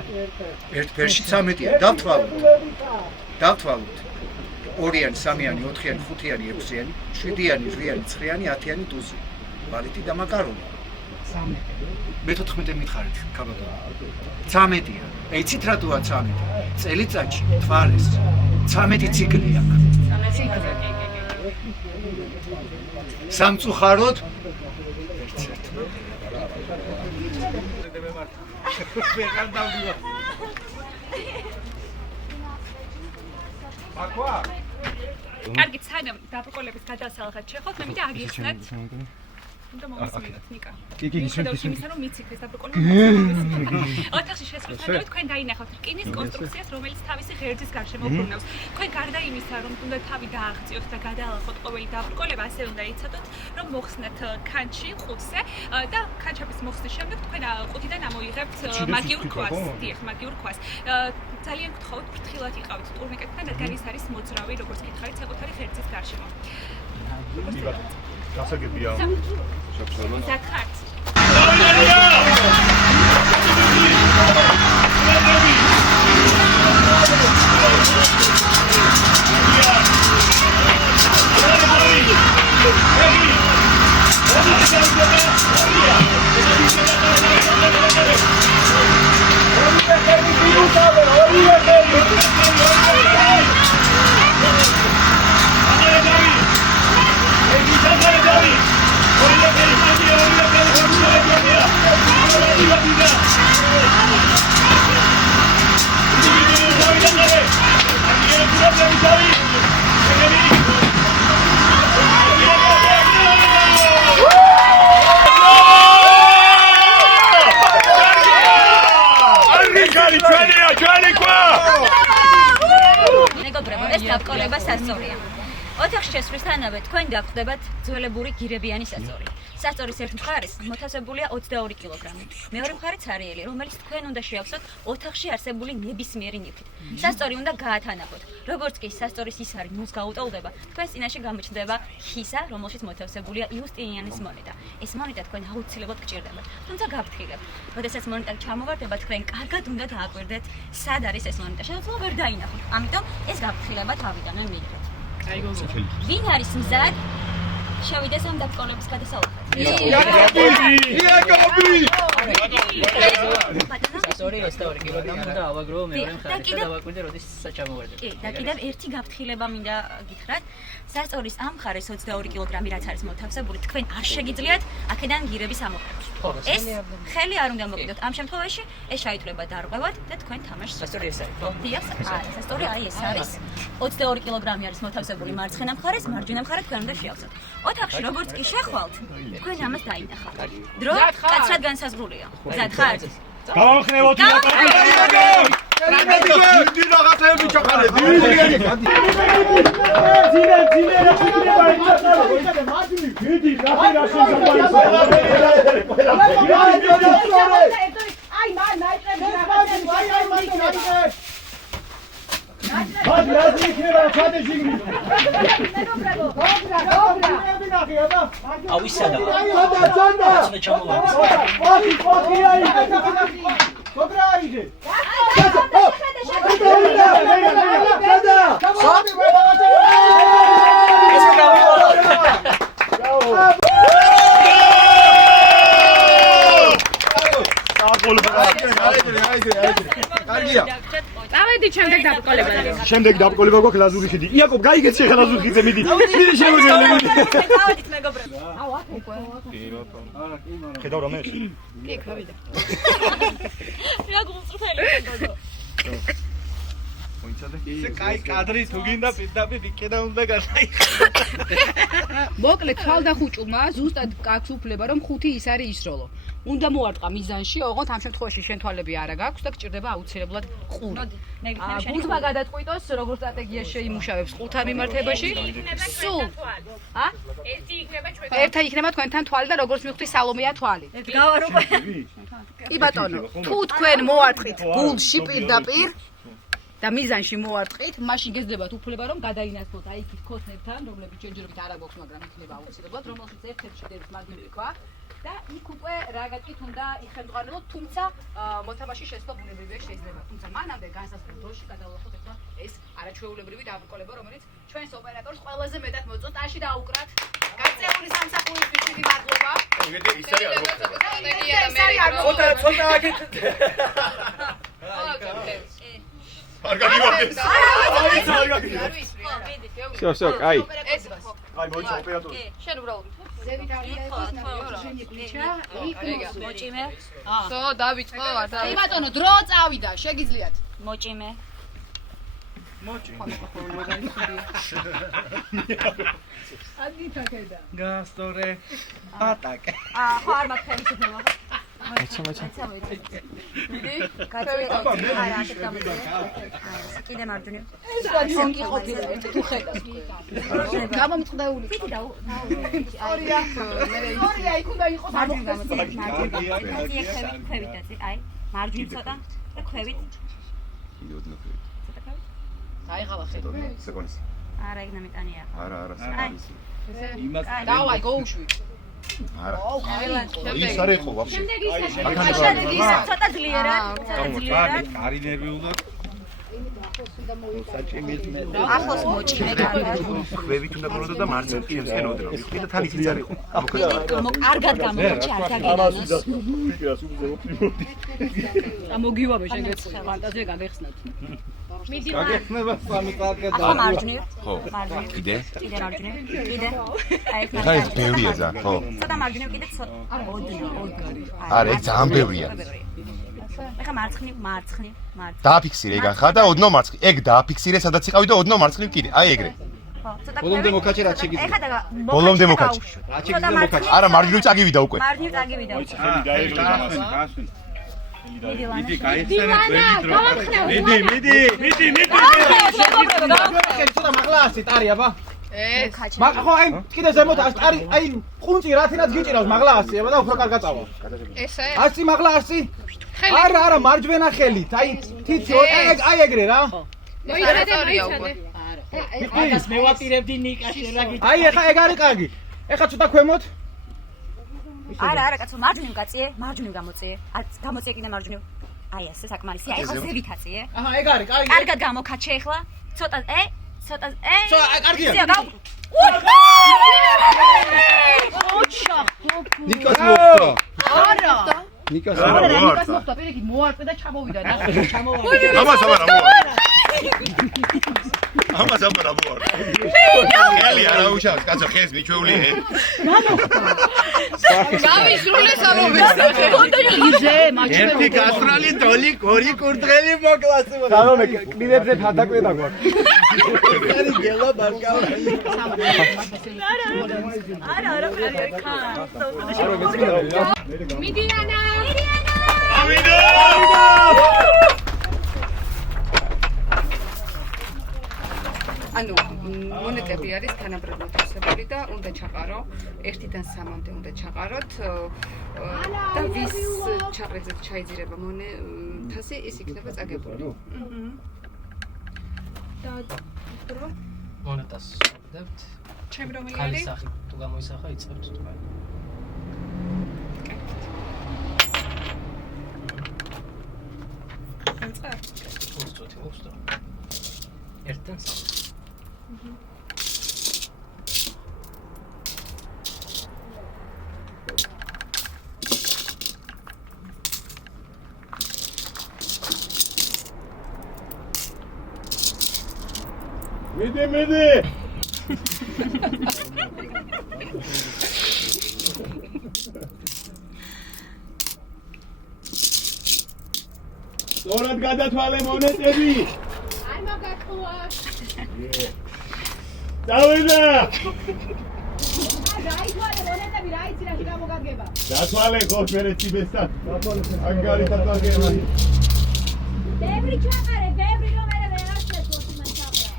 ერთ ფერში 13-ია დავთვალოთ ორიანი, სამიანი, 4-იანი, 5-იანი, 6-იანი, 7-იანი, 8-იანი, 9-იანი, 10-იანი ტუზი. ბალეტი და მაკარონი. 13. მე 14 მითხარით, კაბატონო. 13-ია. ეცით რატოა 13? წელიწადში თვალეს 13 ციკლი აქვს. 13 ციკლი. სამწუხაროდ აკვა კარგი, სანამ დაბრკოლების გადასალხად შეხოთ, მე მინდა აგიხსნათ. უნდა მოვისმინოთ ნიკა. კი, ისე რომ მიციქრეს დაბრკოლება. ოთახში შესაძლოა თქვენ დაინახოთ რკინის კონსტრუქციას, რომელიც თავისი ღერძის გარშემო ბრუნავს. თქვენ გარდა იმისა, რომ უნდა თავი დააღწიოთ და გადაალახოთ ყოველი დაბრკოლება, ასე უნდა იცოდოთ, რომ მოხსნათ ქანჩი ყუთზე და ქანჩების მოხსნის შემდეგ თქვენ ყუთიდან ამოიღებთ მაგიურ ქვას. დიახ, მაგიურ ქვას. ძალიან გთხოვთ, ფრთხილად იყავით ტურნიკეტთან, რადგან ის არის მოძრავი, როგორც გითხარით, საკუთარი ღერძის გარშემო. გასაგებია. დაკართ. მეგობრებო, ეს დაბრკოლება სასწორია. ოთახში შესვლისთანავე თქვენ გაგხვდებათ ძველებური გირებიანი სასწორი. სასწორის ერთ მხარეს მოთავსებულია 22 კილოგრამი. მეორე მხარე ცარიელი, რომელიც თქვენ უნდა შეავსოთ ოთახში არსებული ნებისმიერი ნივთით. სასწორი უნდა გაათანაბოთ. როგორც კი სასწორის ისარი ნულს გაუტოლდება, თქვენს წინაშე გამოჩნდება ხისა, რომელშიც მოთავსებულია იუსტინიანის მონეტა. ეს მონეტა თქვენ აუცილებლად გჭირდება. თუმცა გაფრთხილებთ. როდესაც მონეტა ჩამოვარდება, თქვენ კარგად უნდა დააკვირდეთ, სად არის ეს მონეტა. შესაძლოა ვერ დაინახოთ. ამიტომ ეს გაფრთხილება თავიდანვე მიიღეთ. ვინ არის მზად? შევიდეს ამ დაკონების გადასავალად. სასწორი 22 კილოგრამი უნდა ავაგრო მეორე მხარეს და დავაკვირდე როდის საჩამოვარდება. კი, და კიდევ ერთი გაფრთხილება მინდა გითხრათ. სასწორის ამ მხარეს 22 კილოგრამი რაც არის მოთავსებული, თქვენ არ შეგიძლიათ აქედან გირების ამოყრება. ეს ხელი არ უნდა მოკიდოთ. ამ შემთხვევაში ეს შეიტყვება დარღვევად და თქვენ თამაშს სასწორი ეს არის. დიახ, სასწორი აი ეს არის. 22 კილოგრამი არის მოთავსებული მარცხენა მხარეს, მარჯვენა მხარე თქვენ უნდა შეავსოთ. ოთახში როგორც კი შეხვალთ, თქვენ ამას დაინახავთ. დრო კაცრად განსაზღვრულია. მზად ხართ? გავახნევოთ ავისადა. წავედი შემდეგ დაბრკოლებაზე. შემდეგ დაბრკოლება გვაქვს ლაზური ხიდი. იაკობ, გაიგეთ შეხა ლაზური ხიდზე მიდი. მიდი შემოგვიყვანე. გავედით მეგობრებო. აუ, აქ უკვე. ხედავ რომ ეს? კი, გავიდა. რა გულწრფელი გოგო. ისე კაი კადრი თუ გინდა პირდაპირ იქედა უნდა გადაიხადო. მოკლედ თვალდახუჭუმა ზუსტად გაქვს უფლება რომ 5 ის არის ისროლო. უნდა მოარტყა მიზანში, ოღონდ ამ შემთხვევაში შენ თვალები არა გაქვს და გჭირდება აუცილებლად ყური. გუნდმა გადაწყვიტოს როგორ სტრატეგია შეიმუშავებს ყურთან მიმართებაში. სულ. ერთი იქნება ჩვენ. ერთა იქნება თქვენთან თვალი და როგორც მივხვდი სალომეა თვალი. გავარობა. კი ბატონო, თუ თქვენ მოარტყით გულში პირდაპირ და მიზანში მოარტყით, მაშინ გეძლებათ უფლება რომ გადაინაცვლოთ აი იქით ქოსნებთან, რომლებიც ჯერჯერობით არ აქვს, მაგრამ იქნება აუცილებლად, რომელშიც ერთ-ერთი შედევის მაგნიტი ყვა და იქ უკვე რა გაკით უნდა იხელმძღვანელოთ, თუმცა მოთამაშე შესვლა ბუნებრივია შეიძლება. თუმცა მანამდე განსაზღვრულ დროში გადავლახოთ ეს არაჩვეულებრივი დაბრკოლება, რომელიც ჩვენს ოპერატორს ყველაზე მეტად მოწონს, ტაში დაუკრათ. გაწეული სამსახურისთვის დიდი მადლობა. ცოტა აქეთ. Всё, кай. Ай, მოიცა ოპერატორი. შენ უბრალოდ ზევით აღიარეს ნაჟენი კვიჩა, მოჭიმე. სო, დავიწყო, არ კი ბატონო, დრო წავიდა, შეგიძლიათ. მოჭიმე. გასტორე. ატაკე. ხო არ მაქვს ხელის უფლება. კიდე მარჯვნივ. ეს ვაცენ კი ყოფილა ერთი თუ ხედავს. გამომწყდეული. პიტი და სწორია. სწორია, იქ უნდა იყოს ამოხსნეს. ქვევით დაწი, აი, მარჯვნივ ცოტა და ქვევით. აი, ხალა ხედავ. არა, იქ ნამიტანია. არა, დავაი, გოუშვი. არა. ის არ იყო ვაფშე. შემდეგი ცოტა ძლიერად, კარი ნერვი უნდა ახლოს მოჭიმე კარგად. ხვევით უნდა გონოდა და მარცხნივ ემსკენოდრო. მივხვდი თან ისიც არ იყო. კარგად გამომოჭი არ დაგენანოს. მოგივაბე შეგეც ფანტაზია გაგეხსნათ. გაგეხსნება სამი კარგად და მარჯვნივ. ხო. მარჯვნივ. კიდე? კიდე მარჯვნივ. კიდე. აი ეს ხა ეს ბევრია ზა, ხო. ცოტა მარჯვნივ კიდე ცოტა. ოდნავ. არა, ეს ძალიან ბევრია. ეხა მარცხნივ. დააფიქსირე ეგ ახლა და ოდნავ მარცხნივ. ეგ დააფიქსირე, სადაც იყავი და ოდნავ მარცხნივ კიდე. აი ეგრე. ხო, ცოტა. ბოლომდე მოკაჭე რაც შეგიძლია. ეხა და ბოლომდე მოკაჭე. რაც შეგიძლია მოკაჭე. არა, მარჯვნივ წაგივიდა უკვე. მარჯვნივ წაგივიდა. მიდი, გაიხსენე ყველით რომ. მიდი. მიდი. ცოტა მაღლა ასეთ არის აბა. მაგ ხო აი კიდე ზემოთ აი ყუნწი რათინაც გიჭირავს მაღლა ასწიება და უფრო კარგად წავა. ესე? ასწი მაღლა ასწი. არა მარჯვენა ხელით აი თითო აი ეგრე რა. მაგას მევაპირებდი ნიკაში რა გიჭირავს. აი ეხა ეგ არის კარგი. ეხა ცოტა ქვემოთ. არა კაცო მარჯვნივ გაწიე, მარჯვნივ გამოწიე. გამოწიე კიდე მარჯვნივ. აი ასე საკმარისია. აი ხო ზევით აწიე. აჰა ეგ არის კარგი. კარგად გამოქაჩე ახლა. ცოტა ცოტა კარგია. ოჩა. ნიკას მოხდა. არა. ნიკას მოხდა, პირიქით მოარტყე და ჩამოვიდა და ჩამოვიდა. ამას არა მოარტყე. ამას არა მოარტყე. ხელი არა უშავს, კაცო ხეს მიჩვეული. გამისრულეს ამოვეცდე. იზე, მაჩვეულო. ერთი გასტრალი დოლი, ორი კურდღელი მოკლას. გამომე კლინებზე თადაკვედა გვაქვს. არის გელა ბარკავა. არა ხა. მიდიანა. ანუ მონეტები არის თანაბრად მოთავსებული და უნდა ჩაყარო 1-დან 3-მდე უნდა ჩაყაროთ და ვის ჩაყრეზე ჩაიძირება თასი ის იქნება წაგებული. და დრო მონეტას ვდებთ. ჩემ რომელი ხალის არის? სახით თუ გამოისახა იწყებთ თქვენ. დაწყარ. უცოტი მოხს და 1-დან 3. მიდი სწორად გადათვალე მონეტები არ მოგახუა დავიდა დაითვალე მონეტები რა იცი რა გამოგაგება დათვალე ხო მერე ციბესთან ანგარი დათვალე ბევრი ჩაყარე ბევრი რომ მე ვერ აღწევ მან ჩაყრა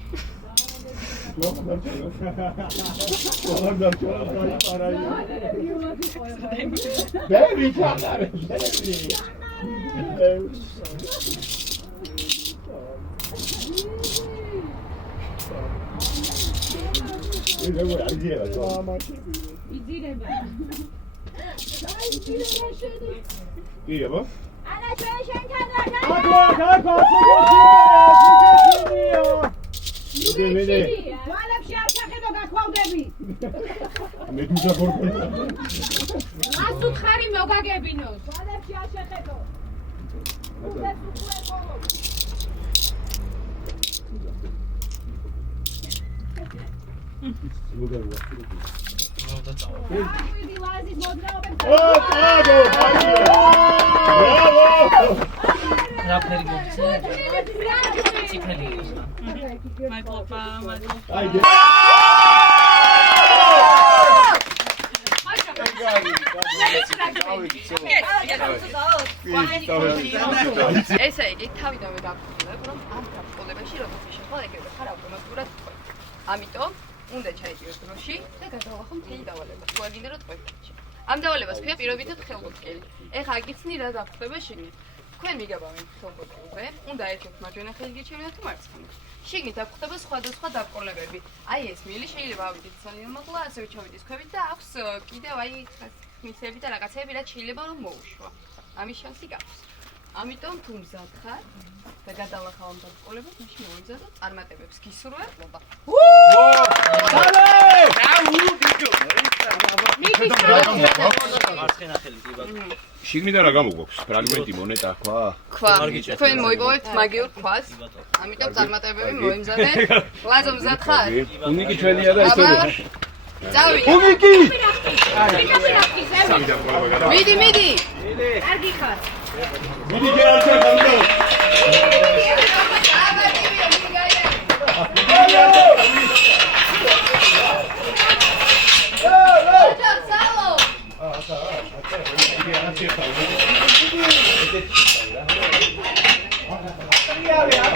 ბევრი ჩაყარე იძირება კი აბა ანა შენთან რა მე ვალებში არ ჩახედო გაქვავდები მე თვითონ ხორქო ასუ ხარი მოგაგებინოს ვალებში არ შეხედო რაფერი მოგცე? ციფრები იყოს რა. მადლობა. ესე იგი, თავიდანვე დავყოლებ, რომ ამ დავყოლებაში როგორც შეხვალ ეგრევე ხარ ავტომატურად თქვენ. ამიტომ უნდა ჩაიგიოს დროში და გადავახო მთელი დავალება. თუ არ გინდა რომ თქვენ. ამ დავალებას ქვია პირობითად ხელბოთკელი. ეხა აგიცნი რა დაგხვდება შიგნით. თქვენ მიგაბავენ ხელბოთკელზე, უნდა ერთით მარჯვენა ხელი გიჩვენოთ თუ მარცხენა. შიგნით დაგხვდება სხვადასხვა დაბყოლებები. აი ეს მიელი შეიძლება ავიდეთ ძალიან მაღლა, ასევე ჩავიდეს ქვევით და აქვს კიდევ აი მისები და რაღაცები რაც შეიძლება რომ მოუშვა. ამის შანსი გაქვს. ამიტომ თუ მზად ხარ და გადავახავ ამ დაბყოლებებს, მაშინ მოვიზადოთ წარმატებებს გისურვებ. შიგნიდან რა გამოგვაქვს? ფრაგმენტი, მონეტა, ქვა? ქვა. თქვენ მოიპოვეთ მაგიურ ქვას. ამიტომ წარმატებები მოიმზადეთ. ლაზო მზად ხარ? უნიკი ჩვენია და ისტორია. წავიდე. უნიკი! მიდი. კარგი ხარ. მიდი ჯერაჩა გამო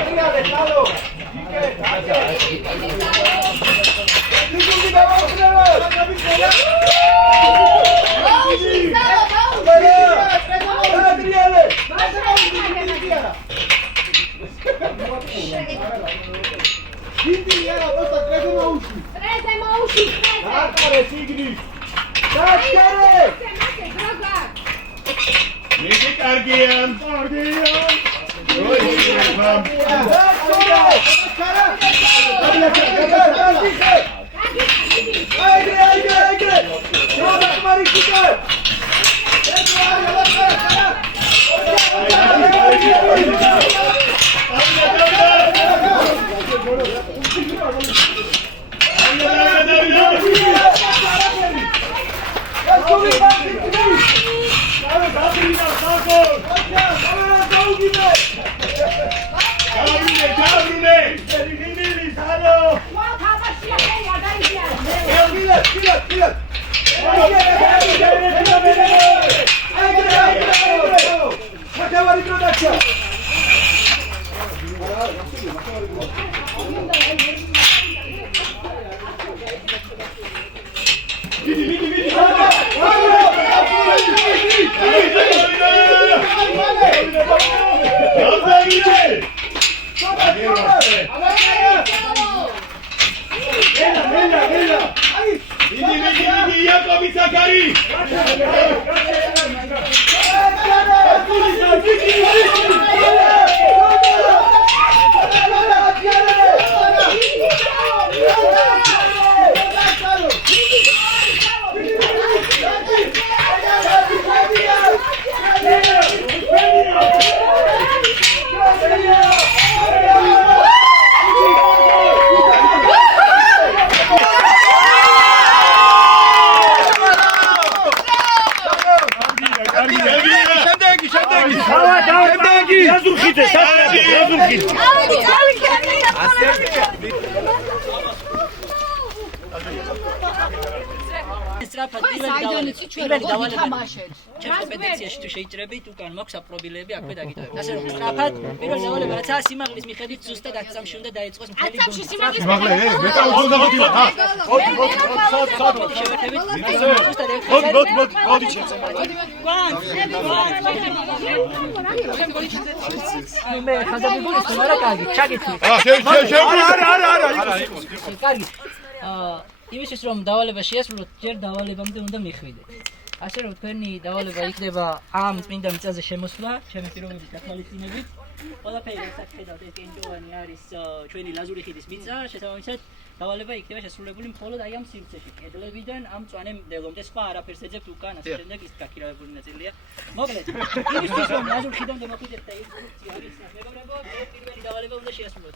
Atríale, chalo. კომპეტენციაში თუ შეიჭრებით, უკან მაქვს აპრობილები აქვე დაგიტოვებთ. ასე რომ სწრაფად პირველ დავალებაცა სიმაღლის მიხედვით ზუსტად 10 წამში უნდა დაიწყოს მთელი გუნდი. სიმაღლე, მეტა უძონდაღოთ იმა. მე ხაზებულის თუ არა კარგი, ჩაგეთქვი. კარგი. იმისთვის რომ დავალება შეასრულოთ, ჯერ დავალებამდე უნდა მიხვიდეთ. ასე რომ თქვენი დავალება იქნება ამ წმინდა მიწაზე შემოსვლა, ჩემი პიროვნების დათვალისწინებით. ყველაფერი რასაც ხედავთ, ეს კენჭოვანი არის ჩვენი ლაზური ხიდის მიწა, შესაბამისად დავალება იქნება შესრულებული მხოლოდ აი ამ სივრცეში, კედლებიდან ამ მწვანე მდელომდე, სხვა არაფერს ეძებთ უკან, ასე შემდეგ ის გაქირავებული ნაწილია. მოკლედ, იმისთვის რომ ლაზურ ხიდამდე მოხვიდეთ და ინსტრუქცია არის მეგობრებო, პირველი დავალება უნდა შეასრულოთ.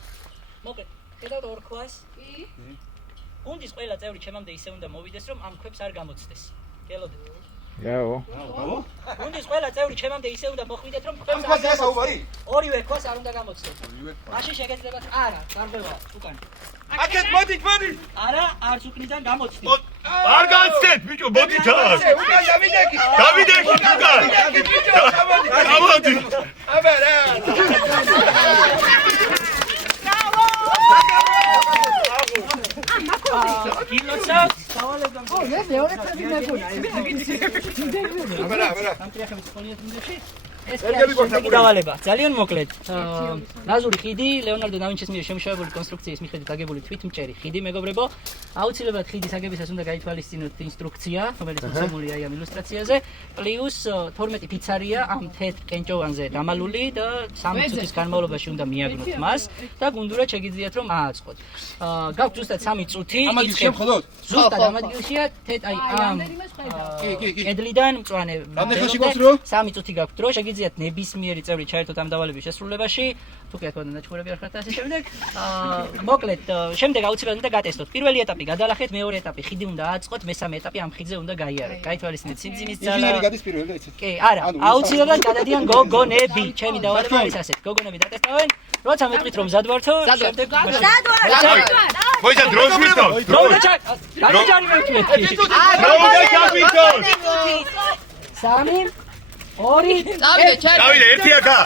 მოკლედ, ხედავთ ორ ქვას? კი. გუნდის ყველა წევრი ჩემამდე ისე უნდა მოვიდეს, რომ ამ ქვებს არ გამოცდეს. გელოდეთ. გაო. გუნდის ყველა წევრი ჩემამდე ისე უნდა მოხვიდეთ, რომ ქვებს არ გამოცდეს. ორივე ქვას არ უნდა გამოცდეს. მაშინ შეგეძლებათ არა, გარბევა, უკან. აკეთ მოდით. არა, არც უკნიდან გამოცდით. არ გაცდეთ, ბიჭო, მოდით ჯას. უკან დავიდექით. დავიდექით უკან. გამოდით. აბა რა. გილოცავთ, დავალებამ. მე მეორე წელი მეგონა. აბა. სამტრიახების სკოლიათ უნდაში. ეს დავალება. ძალიან მოკლედ. ლაზური ხიდი, ლეონარდო და ვინჩის მიერ შემუშავებული კონსტრუქციის მიხედვით აგებული თვითმჭერი ხიდი, მეგობრებო. აუცილებლად ხიდის აგებისას უნდა გაითვალისწინოთ ინსტრუქცია, რომელიც მოცემულია აი ამ ილუსტრაციაზე, პლუს 12 ფიცარია ამ თეთრ კენჭოვანზე დამალული და 3 წუთის განმავლობაში უნდა მიაგნოთ მას და გუნდურად შეგიძლიათ რომ ააწყოთ. გაქვთ ზუსტად 3 წუთი. ამას შემხოდოთ. ზუსტად ამ ადგილშია აი ამ კედლიდან მწვანე. რამდენი ხანში გვაქვს რო? 3 წუთი გაქვთ რო შეგიძლიათ ნებისმიერი წევრი ჩაერთოთ ამ დავალების შესრულებაში. თუ კი თქვენ ნაჩვენები არ ხართ ასე შემდეგ. მოკლედ, შემდეგ აუცილებლად უნდა გატესტოთ. პირველი ეტაპი გადალახეთ, მეორე ეტაპი ხიდი უნდა აწყოთ, მესამე ეტაპი ამ ხიდზე უნდა გაიარეთ. გაითვალისწინეთ სიმძიმის ძალა. ინჟინერი გადის პირველი და იცით. კი, არა, აუცილებლად გადადიან გოგონები. ჩემი დავალება არის ასეთ. გოგონები დატესტავენ. როცა მეტყვით რომ მზად ვართო, შემდეგ მოიცა დროს მითავს. გადაჭარი მეთქვით. სამი 2 დავიდე ერთი აქა.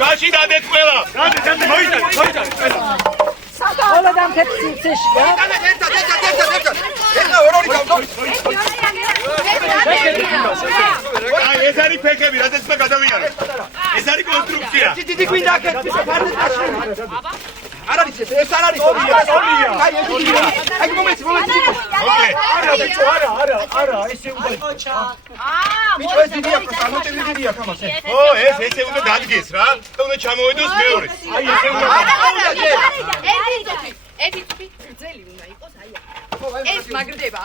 გაჩი დადეთ ყველა. მოიცა. ხოლო და მთებს სიცეში რა. აი ეს არის ფეხები, რადგან უნდა გადავიარო. ეს არის კონსტრუქცია. დიდი გვინდა აქეთ ფარდაში. არ არის ეს არ არის ოლია. აი მომეც. არა, ესე უნდა. მიჩო ეს დიდი აქვს, გამოტელი დიდი აქვს ამას. ო, ეს ესე უნდა დადგეს რა. და უნდა ჩამოვედოს მეორე. აი ესე უნდა. ერთი გრძელი უნდა იყოს, აი ეს მაგრდება.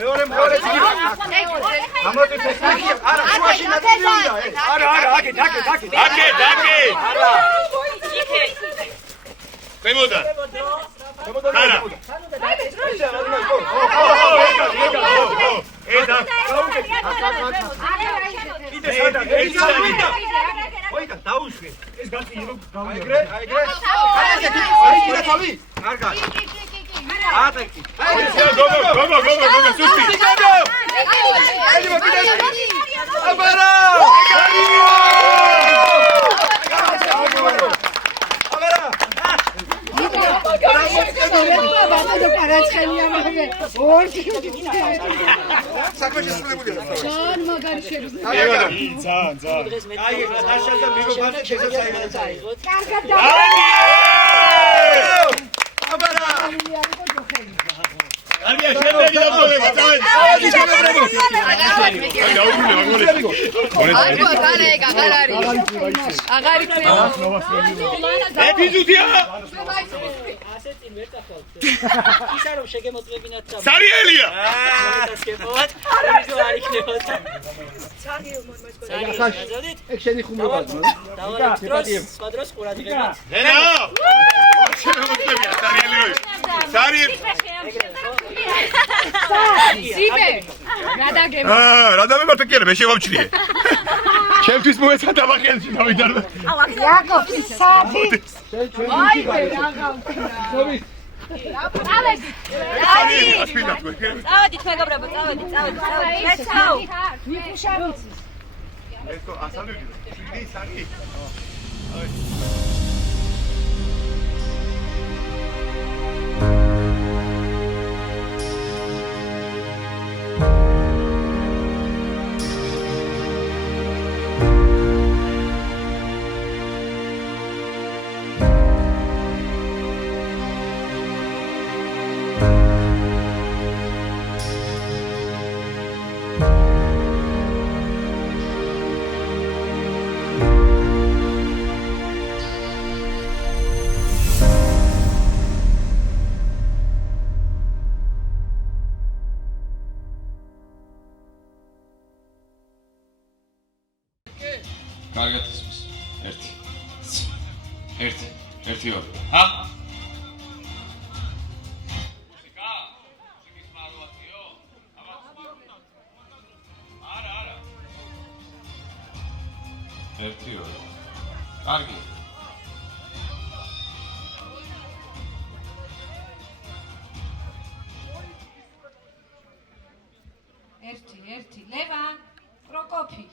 მეორე მხარეს. არა, შუაში ნაწილია. არა, აქეთ. ქვემოდან. არა. ედა. ოიდა დაუშვი. ეს გაწირო გავიგრე. კარგად. ატაკი. გოგო, სუსტი. აბარა! საქმე შესრულებულია. ძალიან მაგარი შეგვიძლია. ძალიან. აი, დაშალდა მიგოფონი შესაძლებელი. კარგად და. აბარა! არია შემდეგი დაბოლება, წავედი. აღარ იქნება. ეპიზოდია. ასე წინ ვერ წახვალთ. ისა რომ შეგემოწმებინათ და სარიელია. დასკებოთ. რიგო არ იქნებოდა. სარიელი. ეგ შენი ხუმრობაა. სხვა დროს ყურად იღებთ. ენა. შეგემოწმებინათ სარიელი. სარიელი. სიბე. გადაგემო. რა დამებართ კი არა, მე შევამჩნიე. ჩემთვის მოეცადა ბახელში დავიდარდა. იაკობი საათი. აი მე რაღა ვქნა. ხობი. წავედით მეგობრებო, წავედით. Let's go. ვიფუშავით. ესო ასალუდი. ის არის. კარგად ისმის. ერთი ვარ. ჰა? ერთი ვარ. კარგი. ერთი. ლევან, პროკოფი.